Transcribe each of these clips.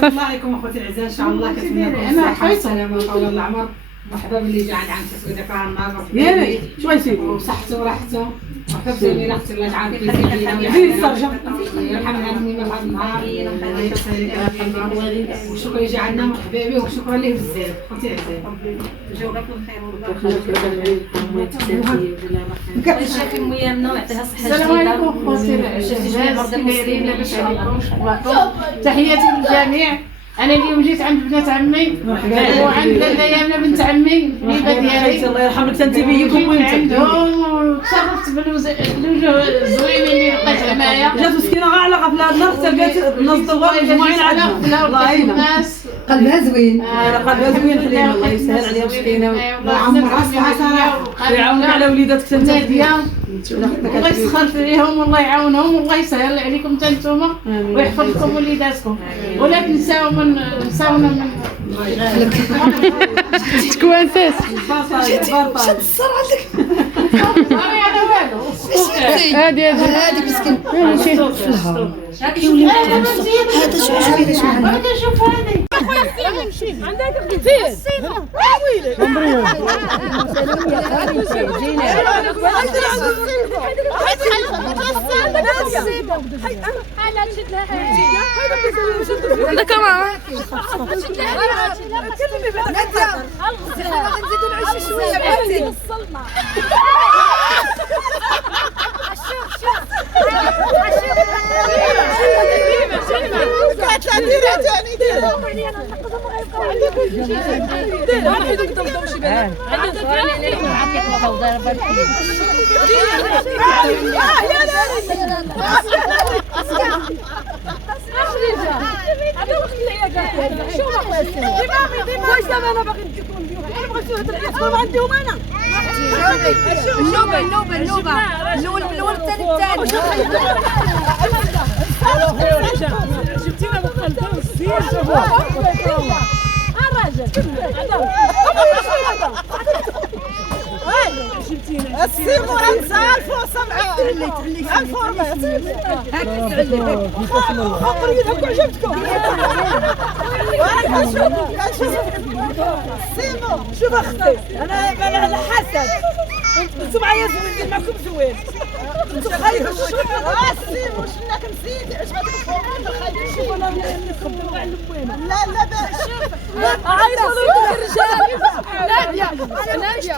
بارك الله عليكم اخوتي الاعزاء، ان شاء الله كتمنى لكم الصحه والسلامه وطول العمر. مرحبا باللي جا عند تسويده كرا النهار يا شو غيسير وصحته وراحته وحفظ جميله اختي الله يجعل فيك زيد السرجه يرحمنا مني هذا النهار. وشكرا يجي عندنا مرحبا به وشكرا ليه بزاف اخوتي الاعزاء. جاوبكم خير السلام عليكم اخوتي الاعزاء، تحياتي للجميع. انا اليوم جيت عند بنات عمي وعند ليامنه بنت عمي الحبيبه ديالي الله يرحم لك انت بيكم وانت عندهم وتشرفت بالوجوه الزوينين اللي لقيت معايا. جات مسكينه غير على غفلاتنا حتى لقات الناس دغيا مجموعين على غفله الله الناس قلبها زوين. قلبها زوين خلينا الله يسهل عليها مسكينه الله يعمرها صراحه ويعاونك على وليداتك انت ناديه الله يسخر فيهم والله يعاونهم والله يسهل عليكم حتى نتوما ويحفظ لكم وليداتكم ولا تنساو نساونا من تكوانسات شد الصر عندك. انا والو هادي مسكين. هذا شو شوف هذه عندك كثير ويلي عندك ماما نزيدوا العيش شويه. الأول الثاني جبتينا بالقلب السير السيمو انسان فوق سمعه الفورمات خبرينكم عجبتكم السيمو شوف اختي انا حسد انتم معايا زوين معكم زوين انتم خايفين السيمو شناك نزيد عجبتك الفورمات خايفين شي ولا نخدموا على الوينه لا شوف عايزه الرجال ناديه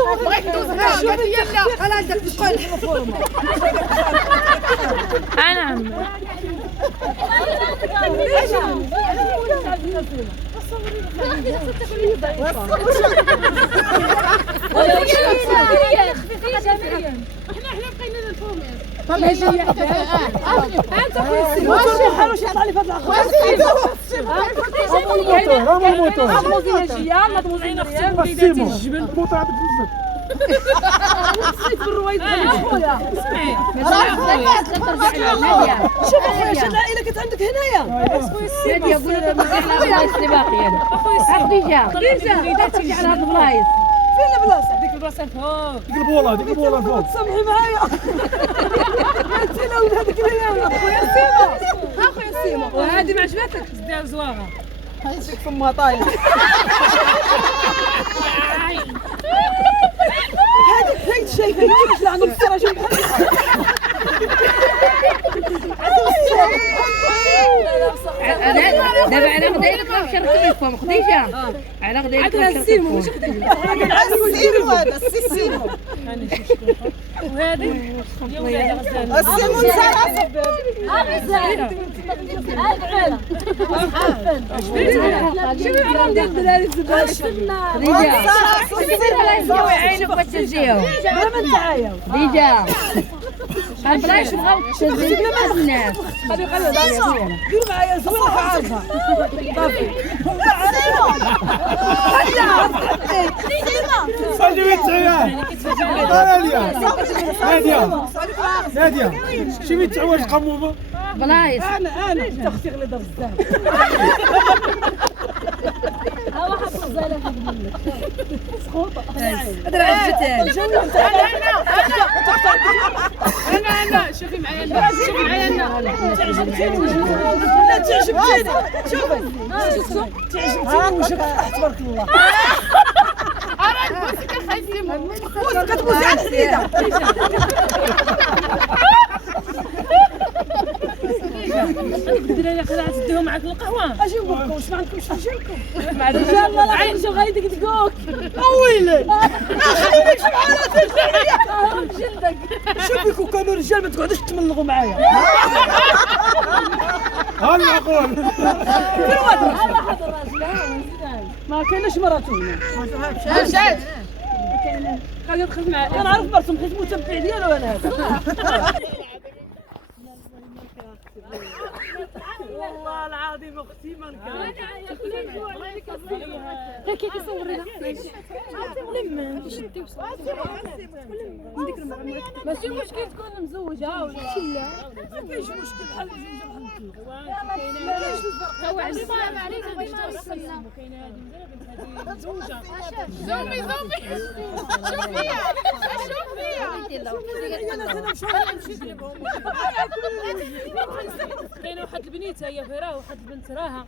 انا بغيت ندوز معاك يلا خلاص بدك تقول انا احنا بقينا الفورمات طلع جاي انت كويس ما حاولش على فهاد الاخبار الموتور ما تموزينا اختي وليداتي الجبل الموتور عندك بزاف نسيت بالرويض خويا اسمعي شوف اخويا شنو العائله كانت عندك هنايا ناديه يقول لك البلايص اللي باقيين خديجه على هاد البلايص فين البلاصه ديك البلاصه فوق ديك البوله فوق تسمحي معايا انت لو ولادك ليا اخويا سيما وهذه ما عجبتك ديها زواغه هايشك فمها طايح هذيك شايفه كيفاش لعنوا بالسراج دابا انا غادي لك نمشي نركب الفم خديجه انا غادي لك نمشي نركب الفم هذا السيمو وهذه يا ولاد غزال السيمو نسرع شنو ندير الدراري الزباله خديجه عينك باش تجيو بلا ما نتعايا خديجه البلايص بغاو تشدي الناس دير معايا زوينه عارفه صافي صلي بالتعيان ناديه شي بيت تعواج قمومه بلايص انا اختي غليظه بزاف هذا عجبتني انا شوفي معايا انا شوفي معايا انا تعجبتيني لا تعجبتيني شوفي تعجبتيني وجهك تبارك الله اراك بوسك خايسيمو كتبوسي على الحديده الدراري خلاص تديهم معاك القهوه اجي نقولكم واش ما عندكمش في جيبكم ان شاء الله لا نمشيو غادي دقدقوك اويلي خليني نمشي معاها جلدك شوفي كون كانوا رجال ما تقعدوش تملغوا معايا هذا معقول. ما كايناش مراتون مشات خلينا ندخل معاك انا عارف مرتهم حيت متبع ديالو انا هذا والله العظيم اختي ما نكره هيك كيصورينا لما باش نديو ماشي مشكل تكون مزوجه ولا لا ما كاينش مشكل بحال الجوج بحال هو عزيزه عليك كاينه هذه بنت زوجه زومي شوف فيها كاينه واحد البنيت هي فيها واحد البنت راها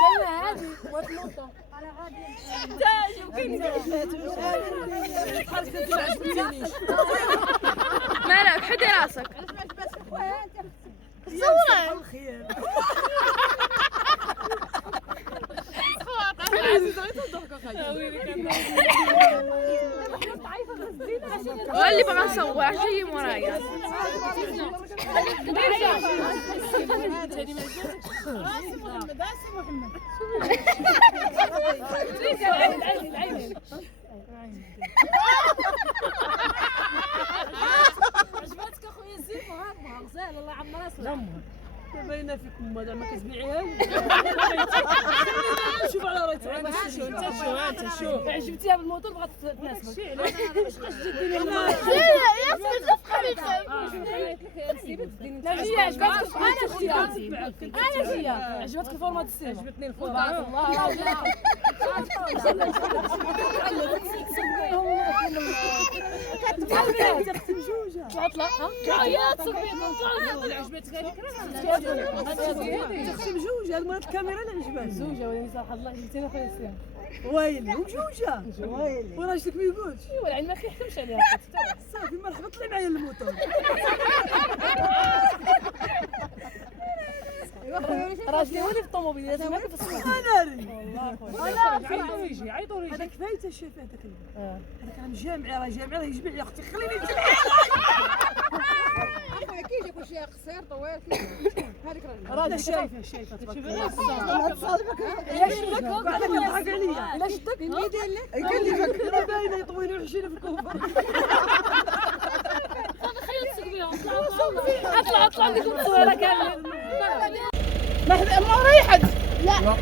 كاينه هذه وطلوطه على غادي مالك حدي راسك واللي بغى نصور جاي مورايا عجبتك اخويا الزيفو هاكا غزال الله يعمر راسك باينه فيكم ماذا ما كتبيعيها شوف على رايك انت شوف عجبتيها بالموطور بغات تناسبك لا هي عجبتك انا هي عجبتك الفورمات السيف عجبتني الفورمات الله تختم جوجه تعطله يا تصبيكم عجبتك هذيك تختم جوجه هاد مرات الكاميرا اللي عجبتك زوجه ولا صراحه الله جبتينا خويا السلام ويلي وجوجه ويلي وراجلك ما يقولش ايوا العين ما كيحكمش عليها صافي مرحبا طلعي معايا الموطور راجلي هو اللي في الطوموبيلات ما في الصباح ناري عيطوا يجي عيطوا يجي هذاك فايته شاف هذاك هذاك راه جامعي راه يجمع لي اختي خليني اخويا كي يجيك شي قصير طويل هذيك راه شايفه بعدك يضحك عليا لا شدك يدير لك قال لي فك راه باينه يطويني ويحشيني في الكوفر خلينا نسوق بهم اطلع عندكم التصويره كامله ما ريحت لا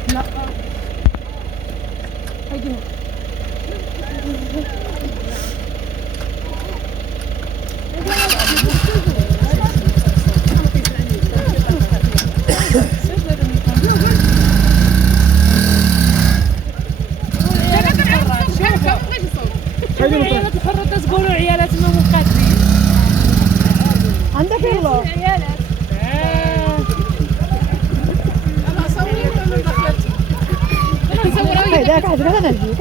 عيالات الحرة تقولوا عيالات ما مقاتلين عندك يلا عيالات هذاك عاد هذا الجيد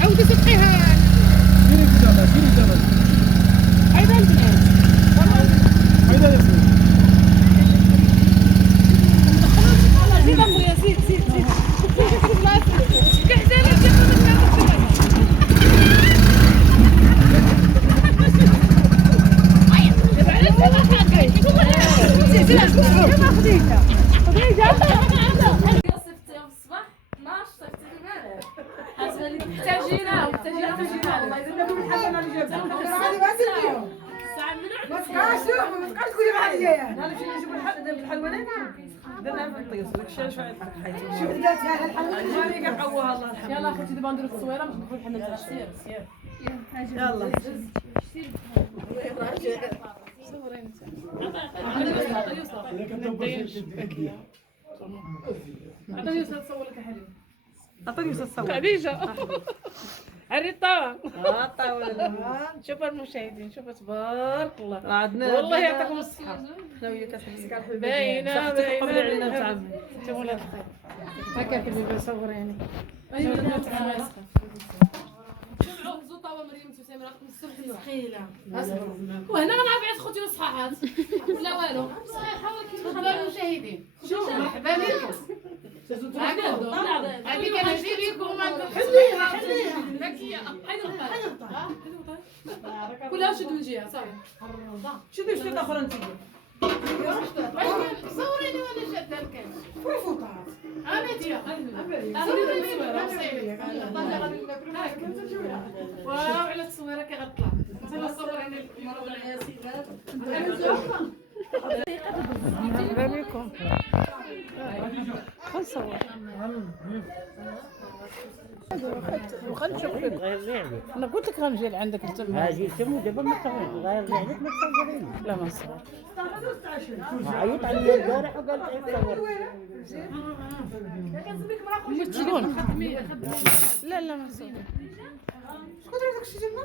عاودي تبقيها ايضا البنات زيد اخويا زيد يلا اخوتي دابا نديرو التصويره باش ندخلو الحمام سير يلا عطا يوسف تصور لك حليب عطيني وش تصور. خديجة عري الطاوة. طاولة. شوف المشاهدين، شوف تبارك الله. عندنا والله يعطيكم الصحة. انا وياك كنحسك على الحبيب. باينة قبل علينا باينة. تعمي. انت ولاد الخير. هكا كلبي بصور يعني. وهنا ما نعرف عاد خوتي الصحاحات ولا والو. صحيح حاول كيف تفضلوا المشاهدين. شوف مرحبا بكم. هذيك انا نجيب لكم حليها ذكيه. حيد الغطاء كلها شد من جهه صافي. شدي شدي اخرى انت. صوريني وانا شاده الكاس. انا ديا واو على التصويره كي غطلع. انا صوريني مرحبا بكم. خنصور وخنشوف. انا قلت لك غنجي لعندك انت. هاجي تمو دابا ما تصورش غير لعبك ما تصوريني. لا ما نصور. عيط عليا البارح وقال لي تصور. شلون؟ لا لا ما نصور. شكون داك الشيء ديالنا؟